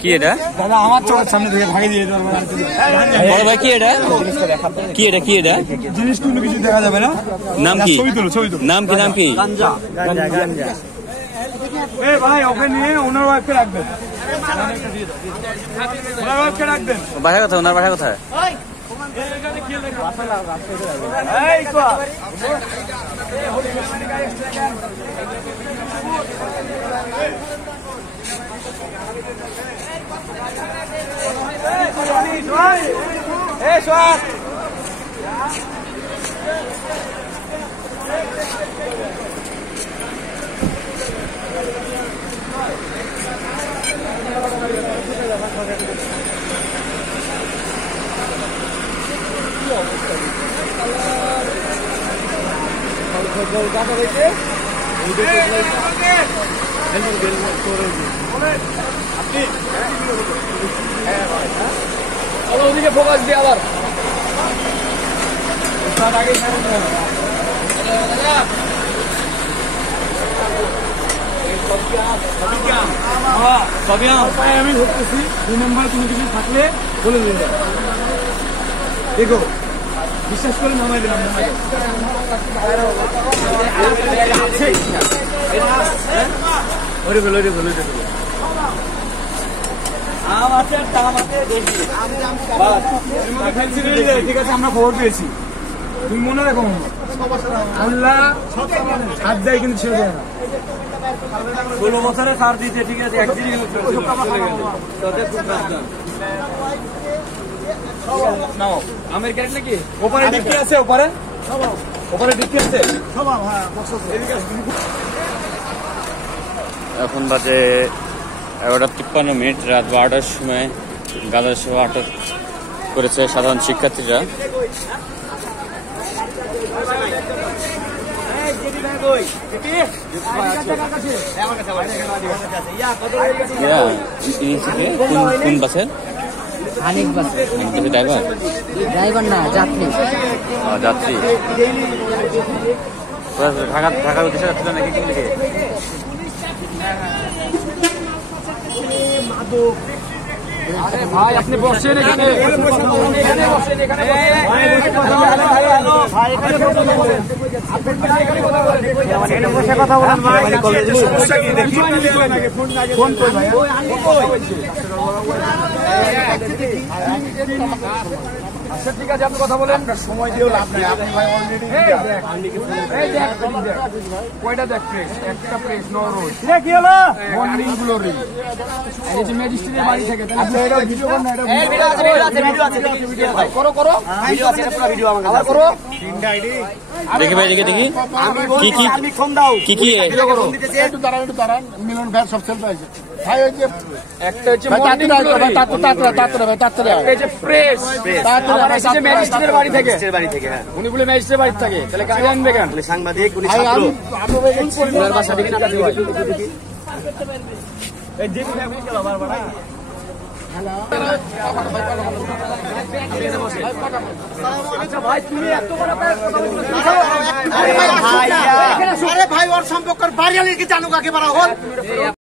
কি এটা দাদা আমার চোখের সামনে থেকে ভাগে দিয়ে বড় ভাই? কি এটা কি এটা কি এটা জিনিস কোনো কিছু দেখা যাবে না। নাম কি? ছবি তুলো ছবি তুলো। নাম কি নাম কি? এ ভাই ওকে নিয়ে ওনার ওয়াইফকে রাখবেন, ওনার ওয়াইফকে রাখবেন। বাসা কোথায়? ওনার বাসা কোথায়? ওদিকে ফোকাস দিয়ে আবার আমি ধরতেছি। 2 নম্বর কোনো কিছু থাকলে বলে দিন। দেখো বিশ্বাস করে নামাই দিলাম। ঠিক আছে আমরা খবর পেয়েছি, তুমি মনে রাখো আল্লাহ হাত দেয় কিন্তু ছেড়ে দেয় না। 16 বছরে সার দিতে, ঠিক আছে একদিনই আমের ক্যারেট নাকি ওপারে ডিক্কি আছে? ওপারে ওপারে ডিক্কি আছে। এখন বাজে 11:53, রাত 12টার সময় গাঁজা সহ আটক করেছে সাধারণ শিক্ষার্থীরা। কোন বাসের? হানিফ বাসের ড্রাইভার? ড্রাইভার না, যাত্রী। যাত্রী। ঢাকার উদ্দেশ্যে যাচ্ছিল নাকি? কোন দিকে? ভাই আপনি বসছেন এখানে, কথা বলেন ভাই। আচ্ছা ঠিক আছে আপনি কথা বলেন। সময় দিয়েও লাভ নেই, আপনি ভাই অলরেডি কয়টা দেখ প্রেস, একটা প্রেস নরোজ কি হলো মর্নিং গ্লোরি। এই যে ম্যাজিস্ট্রেটের বাড়ি থেকে আচ্ছা এটা ভিডিও কর না, এটা ভিডিও আছে করো করো ভিডিও আছে, পুরো ভিডিও আমাকে আবার করো। তিনটা আইডি দেখি ভাই, দেখি দেখি কি কি আমি ফোন দাও কি কি একটু দাঁড়ান মিলন ভাই সব সেলফ আছে ভাই। ওই যে একটা হচ্ছে মর্নিং গ্লোরি, তাড়াতাড়ি ভাই তাড়াতাড়ি। এই যে প্রেস তাড়াতাড়ি এই যে ম্যাজিস্ট্রেটের বাড়ি থেকে, হ্যাঁ উনি বলে ম্যাজিস্ট্রেটের বাড়ি থেকে, তাহলে গাড়ি আনবে কেন? সাংবাদিক উনি ছাত্র। ওনার বাসা দেখি না এই দেখি না আপনি কেলা বারবার আচ্ছা ভাই তুমি এত বড় আরে ভাই ওর সম্পর্কের বাড়ি আলি কি জানো কাকে বাড়া হল।